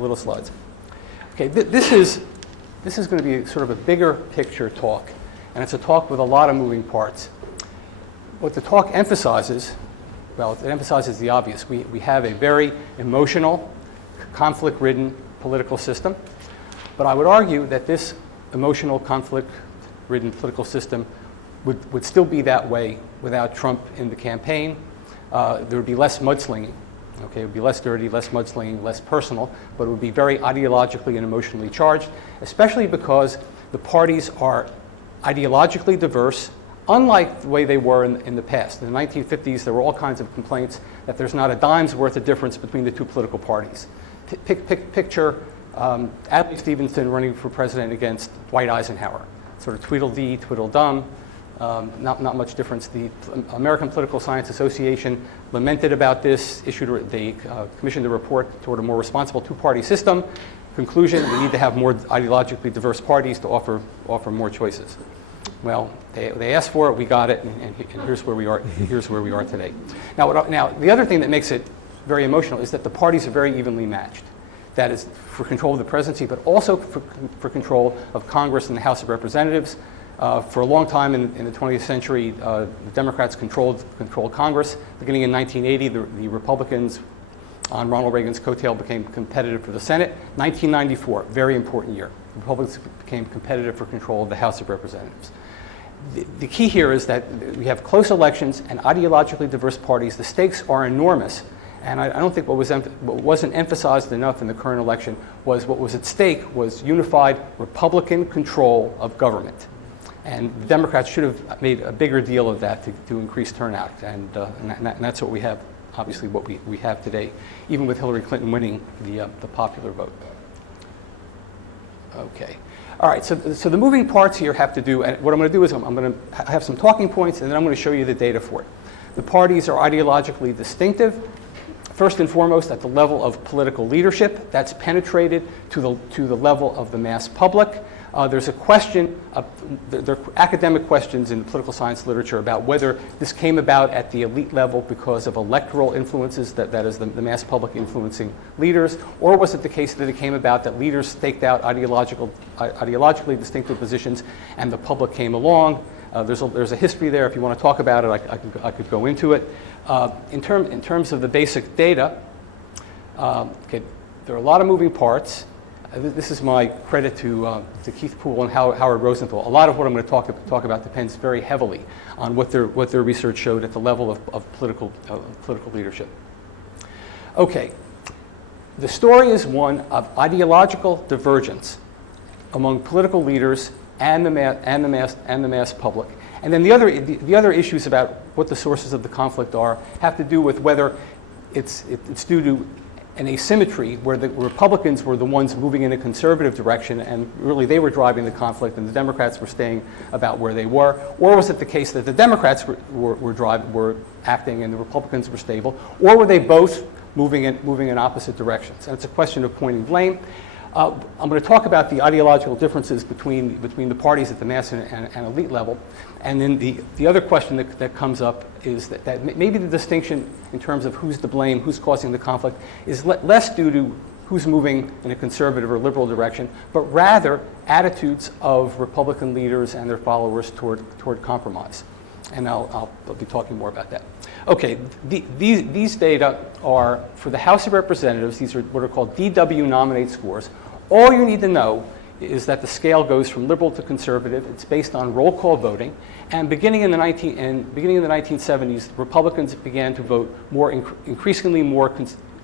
little slides. Okay, this is going to be sort of a bigger picture talk, and it's a talk with a lot of moving parts. What the talk emphasizes, well, it emphasizes the obvious. We have a very emotional, conflict-ridden political system, but I would argue that this emotional, conflict-ridden political system would still be that way without Trump in the campaign. There would be less mudslinging. Okay, it would be less dirty, less mudslinging, less personal, but it would be very ideologically and emotionally charged, especially because the parties are ideologically diverse, unlike the way they were in the past. In the 1950s, there were all kinds of complaints that there's not a dime's worth of difference between the two political parties. Picture Adlai Stevenson running for president against Dwight Eisenhower. Sort of Tweedledee, Tweedledum. Not much difference. The American Political Science Association lamented about this, they commissioned a report toward a more responsible two-party system. Conclusion, we need to have more ideologically diverse parties to offer more choices. Well, they asked for it, we got it, and here's where we are. Here's where we are today. Now, the other thing that makes it very emotional is that the parties are very evenly matched. That is for control of the presidency, but also for control of Congress and the House of Representatives. For a long time in the 20th century, the Democrats controlled Congress. Beginning in 1980, the Republicans on Ronald Reagan's coattail became competitive for the Senate. 1994, very important year. The Republicans became competitive for control of the House of Representatives. The key here is that we have close elections and ideologically diverse parties. The stakes are enormous. And I don't think what wasn't emphasized enough in the current election was what was at stake was unified Republican control of government. And the Democrats should have made a bigger deal of that to increase turnout. And that's what we have, obviously, what we have today, even with Hillary Clinton winning the popular vote. Okay. All right, so the moving parts here have to do, and what I'm going to do is I'm going to have some talking points, and then I'm going to show you the data for it. The parties are ideologically distinctive. First and foremost, at the level of political leadership, that's penetrated to the level of the mass public. There's a question, there are academic questions in the political science literature about whether this came about at the elite level because of electoral influences, that is the mass public influencing leaders, or was it the case that it came about that leaders staked out ideologically distinctive positions and the public came along? There's a history there. If you want to talk about it, I could go into it. In terms of the basic data, okay, there are a lot of moving parts. This is my credit to Keith Poole and Howard Rosenthal. A lot of what I'm going to talk about depends very heavily on what their research showed at the level of political leadership. Okay, the story is one of ideological divergence among political leaders and the mass public. And then the other issues about what the sources of the conflict are have to do with whether it's due to an asymmetry where the Republicans were the ones moving in a conservative direction and really they were driving the conflict and the Democrats were staying about where they were, or was it the case that the Democrats were acting and the Republicans were stable, or were they both moving in opposite directions? And it's a question of pointing blame. I'm going to talk about the ideological differences between the parties at the mass and elite level. And then the other question that comes up is that maybe the distinction in terms of who's to blame, who's causing the conflict, is less due to who's moving in a conservative or liberal direction, but rather attitudes of Republican leaders and their followers toward compromise. And I'll be talking more about that. Okay, these data are for the House of Representatives. These are what are called DW nominate scores. All you need to know is that the scale goes from liberal to conservative. It's based on roll call voting. And beginning in the 1970s, Republicans began to vote increasingly more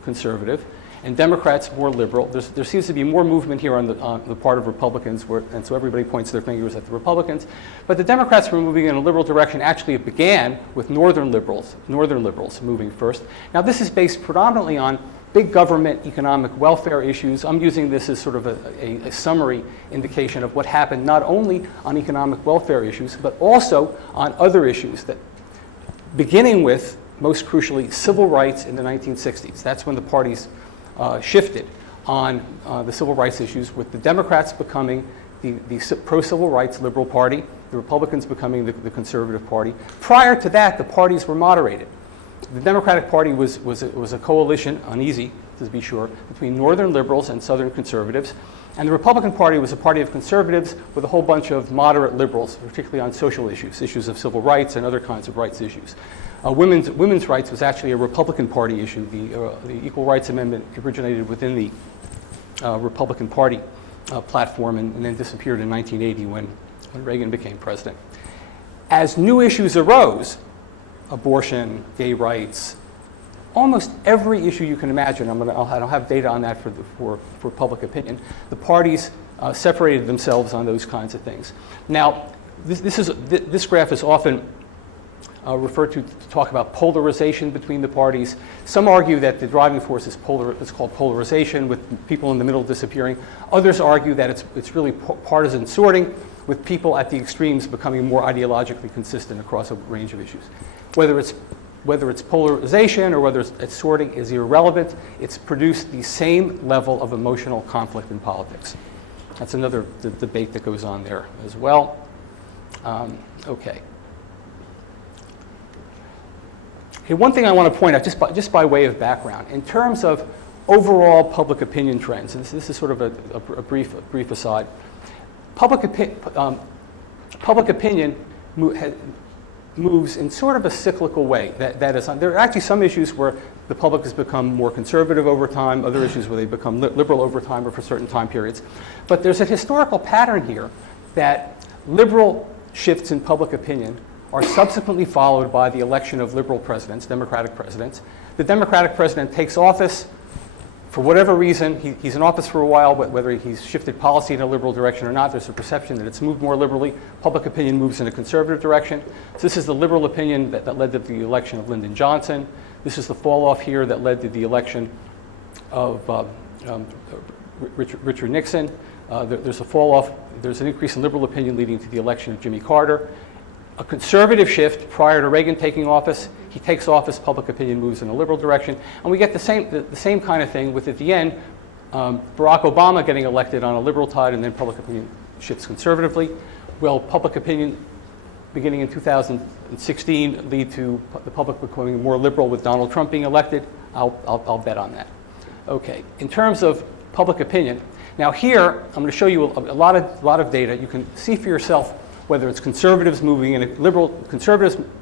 conservative, and Democrats more liberal. There seems to be more movement here on the part of Republicans, and so everybody points their fingers at the Republicans. But the Democrats were moving in a liberal direction. Actually, it began with northern liberals moving first. Now, this is based predominantly on big government, economic welfare issues. I'm using this as sort of a summary indication of what happened not only on economic welfare issues, but also on other issues, that beginning with, most crucially, civil rights in the 1960s. That's when the parties shifted on the civil rights issues, with the Democrats becoming the pro-civil rights liberal party, the Republicans becoming the conservative party. Prior to that, the parties were moderated. The Democratic Party was a coalition, uneasy, to be sure, between northern liberals and southern conservatives. And the Republican Party was a party of conservatives with a whole bunch of moderate liberals, particularly on social issues, issues of civil rights and other kinds of rights issues. Women's rights was actually a Republican Party issue. The Equal Rights Amendment originated within the Republican Party platform and then disappeared in 1980 when Reagan became president. As new issues arose, abortion, gay rights, almost every issue you can imagine, I'll have data on that for public opinion, the parties separated themselves on those kinds of things. Now, this graph is often referred to talk about polarization between the parties. Some argue that the driving force is called polarization, with people in the middle disappearing. Others argue that it's really partisan sorting, with people at the extremes becoming more ideologically consistent across a range of issues. Whether it's polarization or whether it's sorting is irrelevant. It's produced the same level of emotional conflict in politics. That's another debate that goes on there as well. Okay. Okay, one thing I want to point out, just by way of background, in terms of overall public opinion trends, and this is sort of a brief aside. Public opinion moves in sort of a cyclical way. That is, there are actually some issues where the public has become more conservative over time, other issues where they become liberal over time or for certain time periods. But there's a historical pattern here that liberal shifts in public opinion are subsequently followed by the election of liberal presidents, Democratic presidents. The Democratic president takes office. For whatever reason, he's in office for a while, but whether he's shifted policy in a liberal direction or not, there's a perception that it's moved more liberally. Public opinion moves in a conservative direction. So this is the liberal opinion that led to the election of Lyndon Johnson. This is the fall off here that led to the election of Richard Nixon. There's a fall off. There's an increase in liberal opinion leading to the election of Jimmy Carter. A conservative shift prior to Reagan taking office. He takes office, public opinion moves in a liberal direction. And we get the same kind of thing with, at the end, Barack Obama getting elected on a liberal tide, and then public opinion shifts conservatively. Will public opinion beginning in 2016 lead to the public becoming more liberal with Donald Trump being elected? I'll bet on that. Okay, in terms of public opinion, now here I'm going to show you a lot of data. You can see for yourself whether it's conservatives moving in a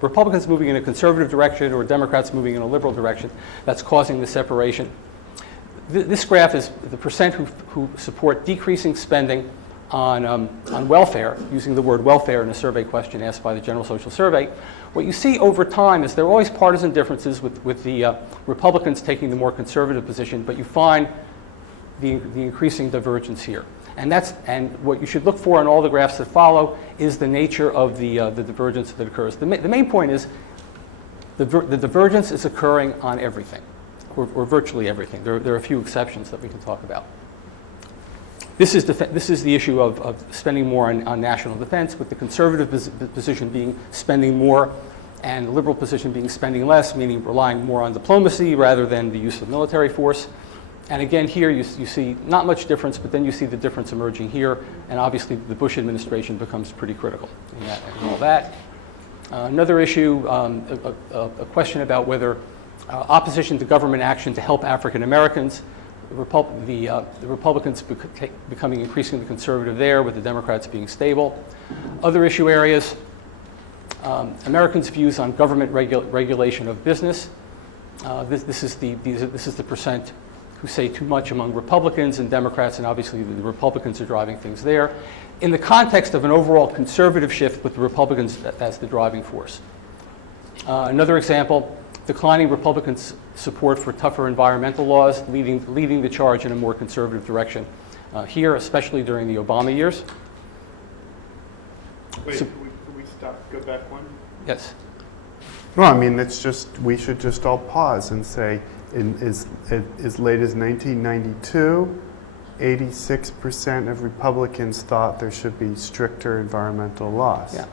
Republicans moving in a conservative direction or Democrats moving in a liberal direction, that's causing the separation. This graph is the percent who support decreasing spending on welfare, using the word welfare in a survey question asked by the General Social Survey. What you see over time is there are always partisan differences with the Republicans taking the more conservative position, but you find the increasing divergence here. And what you should look for in all the graphs that follow is the nature of the divergence that occurs. The main point is the divergence is occurring on everything, or virtually everything. There are a few exceptions that we can talk about. This is the issue of spending more on national defense, with the conservative position being spending more and the liberal position being spending less, meaning relying more on diplomacy rather than the use of military force. And again, here you see not much difference, but then you see the difference emerging here, and obviously the Bush administration becomes pretty critical in that and all that. Another issue, a question about whether opposition to government action to help African Americans, the Republicans becoming increasingly conservative there, with the Democrats being stable. Other issue areas, Americans' views on government regulation of business. This is the percent who say too much among Republicans and Democrats, and obviously the Republicans are driving things there, in the context of an overall conservative shift with the Republicans as the driving force. Another example, declining Republicans' support for tougher environmental laws, leading the charge in a more conservative direction here, especially during the Obama years. Wait, can we stop, go back one? Yes. Well, I mean, we should just all pause and say, as late as 1992, 86% of Republicans thought there should be stricter environmental laws. Yeah.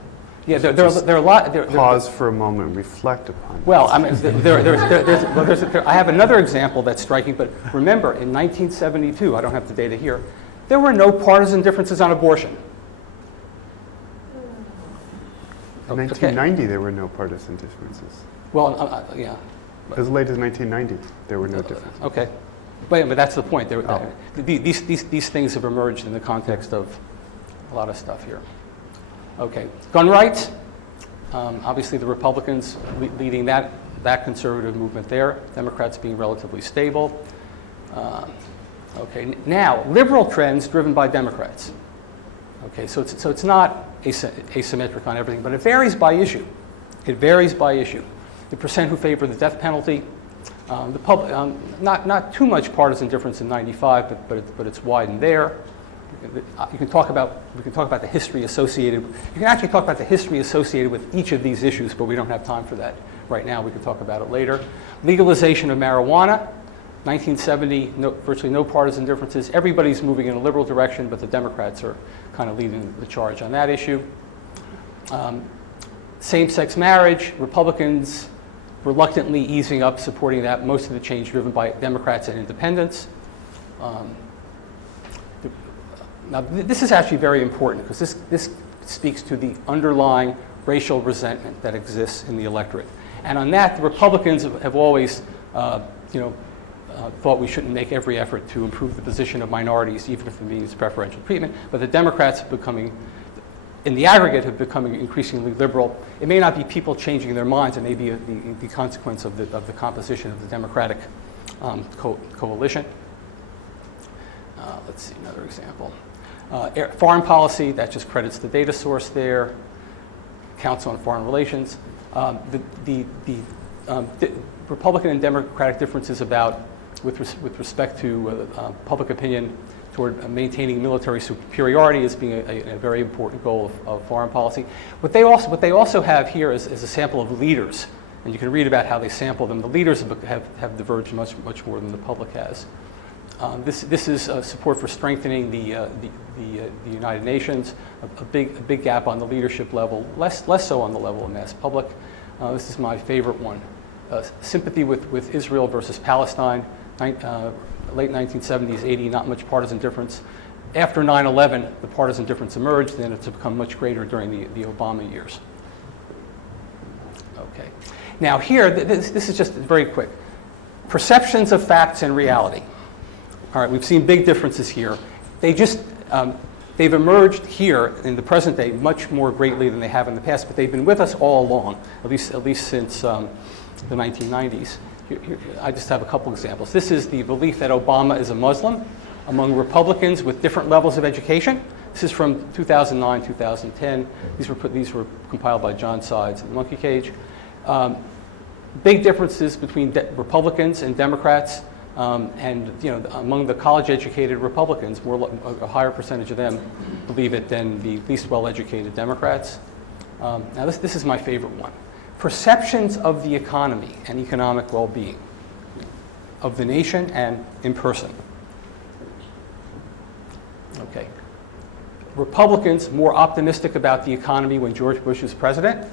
Yeah, there are a lot. Pause for a moment, reflect upon it. Well, I mean, I have another example that's striking, but remember, in 1972, I don't have the data here, there were no partisan differences on abortion. In 1990, there were no partisan differences. Well, yeah. As late as 1990, there were no differences. Okay. But that's the point. These things have emerged in the context of a lot of stuff here. Okay, gun rights. Obviously, the Republicans leading that conservative movement there. Democrats being relatively stable. Okay, now liberal trends driven by Democrats. Okay, so it's not asymmetric on everything, but it varies by issue. It varies by issue. The percent who favor the death penalty. The public, not too much partisan difference in '95, but it's widened there. We can talk about the history associated. You can actually talk about the history associated with each of these issues, but we don't have time for that right now. We can talk about it later. Legalization of marijuana, 1970, virtually no partisan differences. Everybody's moving in a liberal direction, but the Democrats are kind of leading the charge on that issue. Same-sex marriage, Republicans reluctantly easing up, supporting that. Most of the change driven by Democrats and independents. Now, this is actually very important because this speaks to the underlying racial resentment that exists in the electorate. And on that, the Republicans have always, thought we shouldn't make every effort to improve the position of minorities, even if it means preferential treatment. But the Democrats in the aggregate, have become increasingly liberal. It may not be people changing their minds. It may be the consequence of the composition of the Democratic coalition. Let's see another example. Foreign policy, that just credits the data source there. Council on Foreign Relations. The Republican and Democratic differences with respect to public opinion toward maintaining military superiority as being a very important goal of foreign policy. What they also have here is a sample of leaders, and you can read about how they sample them. The leaders have diverged much more than the public has. This is support for strengthening the United Nations, a big gap on the leadership level, less so on the level of mass public. This is my favorite one. Sympathy with Israel versus Palestine, late 1970s, 80, not much partisan difference. After 9/11, the partisan difference emerged, and it's become much greater during the Obama years. Okay. Now here, this is just very quick. Perceptions of facts and reality. All right, we've seen big differences here. They've emerged here in the present day much more greatly than they have in the past, but they've been with us all along, at least since the 1990s. Here, I just have a couple examples. This is the belief that Obama is a Muslim among Republicans with different levels of education. This is from 2009, 2010. These were compiled by John Sides in the Monkey Cage. Big differences between Republicans and Democrats, and among the college-educated Republicans, a higher percentage of them believe it than the least well-educated Democrats. Now this is my favorite one. Perceptions of the economy and economic well-being of the nation and in person. Okay. Republicans more optimistic about the economy when George Bush is president.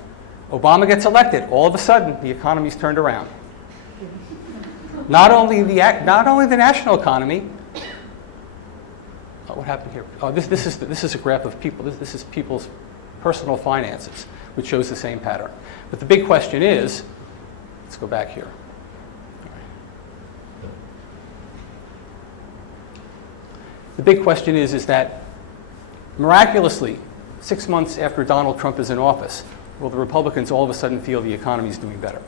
Obama gets elected. All of a sudden, the economy's turned around. Not only the national economy. Oh, what happened here? Oh, this is a graph of people. This is people's personal finances, which shows the same pattern. But the big question is, let's go back here. The big question is that miraculously, 6 months after Donald Trump is in office, will the Republicans all of a sudden feel the economy is doing better?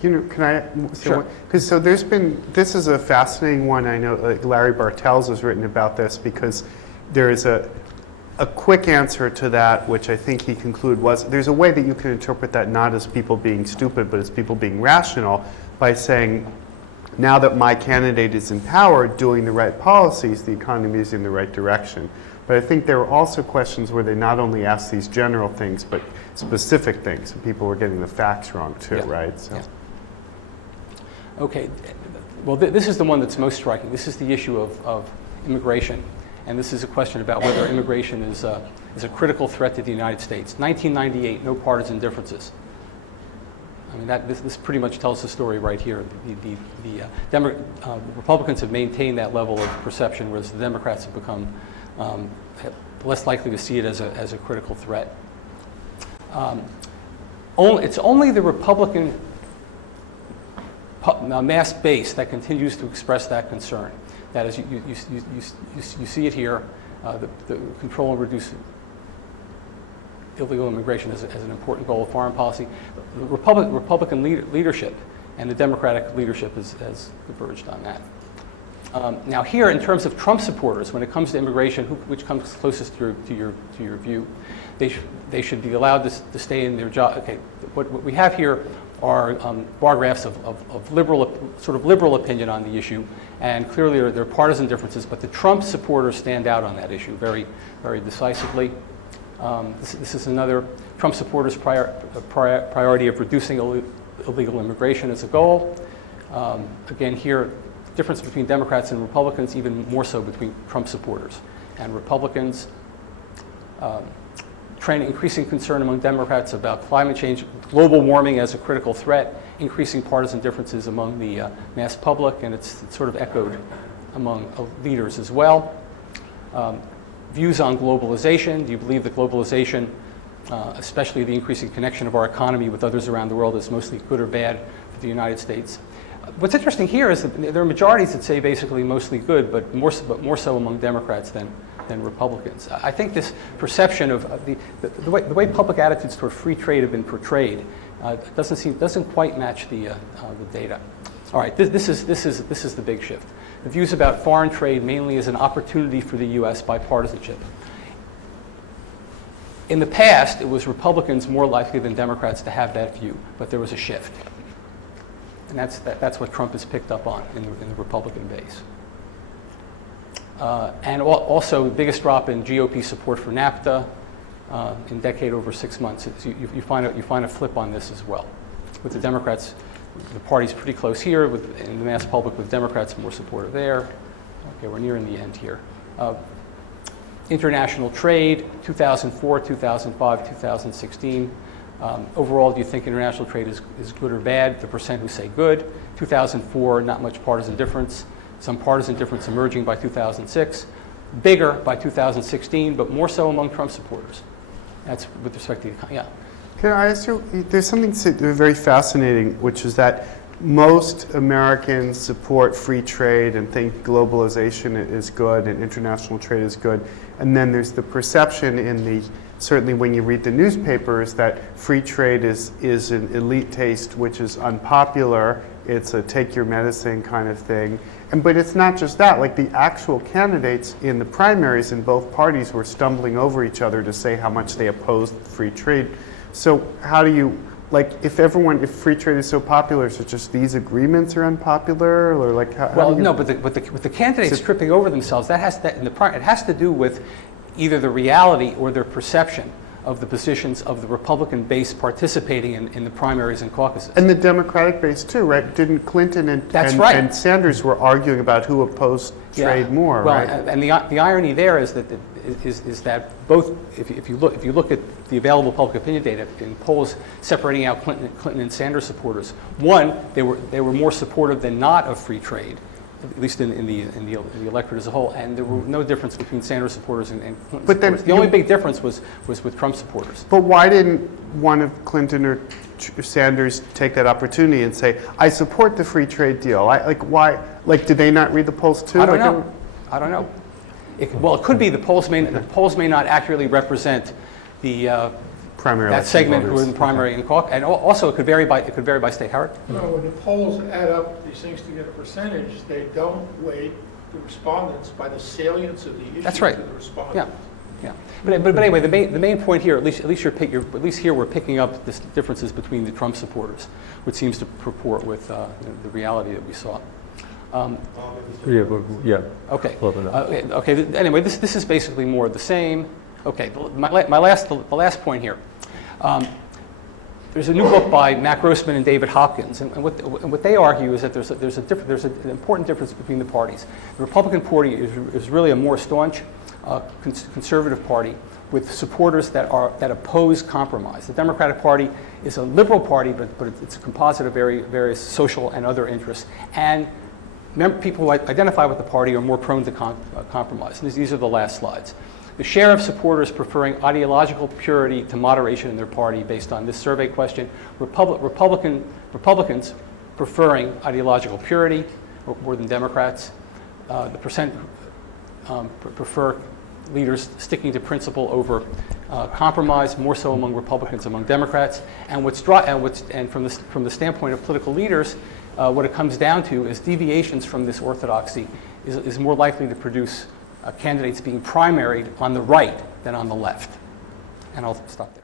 Can I? Sure. Because this is a fascinating one. I know Larry Bartels has written about this because there is a quick answer to that, which I think he concluded was, there's a way that you can interpret that not as people being stupid, but as people being rational, by saying, now that my candidate is in power doing the right policies, the economy is in the right direction. But I think there are also questions where they not only ask these general things, but specific things. And people were getting the facts wrong too, Yeah. right? So. Yeah. Okay, well, this is the one that's most striking. This is the issue of immigration, and this is a question about whether immigration is a critical threat to the United States. 1998, no partisan differences. I mean, this pretty much tells the story right here. The Republicans have maintained that level of perception, whereas the Democrats have become less likely to see it as a critical threat. it's only the Republican mass base that continues to express that concern. That is, you see it here, the control and reduce illegal immigration as an important goal of foreign policy. The Republican leadership and the Democratic leadership has diverged on that. Now here, in terms of Trump supporters, when it comes to immigration, which comes closest to your view, they should be allowed to stay in their job. Okay, what we have here are bar graphs of sort of liberal opinion on the issue, and clearly there are partisan differences, but the Trump supporters stand out on that issue very, very decisively. This is another Trump supporters' priority of reducing illegal immigration as a goal. Again, here, difference between Democrats and Republicans, even more so between Trump supporters and Republicans. Increasing concern among Democrats about climate change, global warming as a critical threat, increasing partisan differences among the mass public, and it's sort of echoed among leaders as well. Views on globalization. Do you believe that globalization, especially the increasing connection of our economy with others around the world, is mostly good or bad for the United States? What's interesting here is that there are majorities that say basically mostly good, but more so among Democrats than Republicans. I think this perception of the way public attitudes toward free trade have been portrayed doesn't quite match the data. All right, this is the big shift. The views about foreign trade mainly as an opportunity for the U.S. bipartisanship. In the past, it was Republicans more likely than Democrats to have that view, but there was a shift. And that's what Trump has picked up on in the Republican base. And also, the biggest drop in GOP support for NAFTA in decade over 6 months. You find a flip on this as well. With the Democrats, the party's pretty close here. In the mass public, with Democrats more supportive there. Okay, we're nearing the end here. International trade, 2004, 2005, 2016. Overall, do you think international trade is good or bad? The percent who say good. 2004, not much partisan difference. Some partisan difference emerging by 2006. Bigger by 2016, but more so among Trump supporters. That's with respect to the economy. Yeah. Can I ask you, there's something very fascinating, which is that most Americans support free trade and think globalization is good and international trade is good. And then there's the perception certainly when you read the newspapers, that free trade is an elite taste, which is unpopular. It's a take your medicine kind of thing. But it's not just that. Like, the actual candidates in the primaries in both parties were stumbling over each other to say how much they opposed free trade. So how do you, like, if free trade is so popular, is it just these agreements are unpopular, or like how? Well, no, but the candidates tripping over themselves, it has to do with either the reality or their perception of the positions of the Republican base participating in the primaries and caucuses. And the Democratic base too, right? Didn't Clinton and Sanders were arguing about who opposed trade more, well, right? And the irony there is that both, if you look at the available public opinion data in polls separating out Clinton and Sanders supporters, one, they were more supportive than not of free trade, at least in the electorate as a whole, and there were no difference between Sanders supporters and Clinton supporters. The only big difference was with Trump supporters. But why didn't one of Clinton or Sanders take that opportunity and say, I support the free trade deal? Did they not read the polls too? I don't know. It could be the polls may not accurately represent the that segment who are in the primary and caucus, and also it could vary by state. Howard? No, when the polls add up these things to get a percentage, they don't weight the respondents by the salience of the issues. That's right. Of the respondents. Yeah. But anyway, the main point here, at least here, we're picking up the differences between the Trump supporters, which seems to purport with the reality that we saw. Okay. Okay. Anyway, this is basically more of the same. Okay. The last point here. There's a new book by Matt Grossman and David Hopkins, and what they argue is that there's an important difference between the parties. The Republican Party is really a more staunch conservative party with supporters that oppose compromise. The Democratic Party is a liberal party, but it's a composite of various social and other interests. And people who identify with the party are more prone to compromise. And these are the last slides. The share of supporters preferring ideological purity to moderation in their party based on this survey question, Republicans preferring ideological purity more than Democrats. The percent prefer leaders sticking to principle over compromise, more so among Republicans among Democrats. And from the standpoint of political leaders, what it comes down to is deviations from this orthodoxy is more likely to produce candidates being primaried on the right than on the left. And I'll stop there.